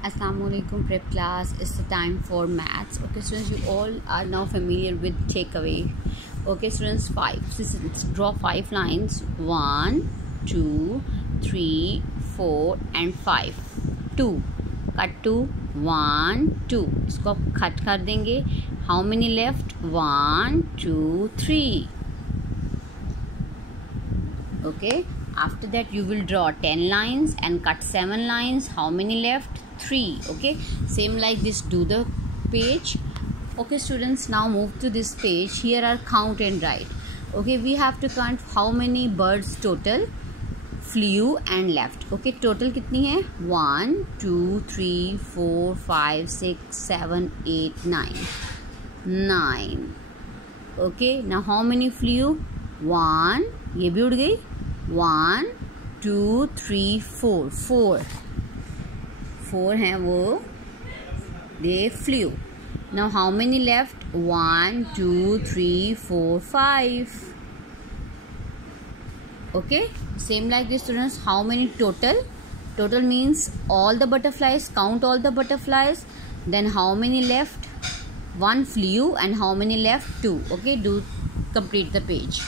Assalamualaikum prep class. It's the time for maths. Okay students, you all are now familiar with takeaway. Okay students, 5. Let's draw 5 lines. 1, 2, 3, 4 and 5. 2. Cut 2. 1, 2. इसको आप cut कर देंगे. How many left? 1, 2, 3. Okay. After that you will draw 10 lines and cut 7 lines. How many left? 3. Okay, same like this, do the page. Okay students, now move to this page. Here are count and write. Okay, we have to count how many birds total flew and left. Okay, total कितनी है? 1, 2, 3, 4, 5, 6, 7, 8, 9. 9. Okay, now how many flew? 1, ये भी उड़ गई. 1, 2, 3, 4. 4 हैं वो, they flew. Now how many left? 1, 2, 3, 4, 5. Okay, same like this students. How many total? Total means all the butterflies, count all the butterflies. Then how many left? 1 flew and how many left? 2. Okay, do complete the page.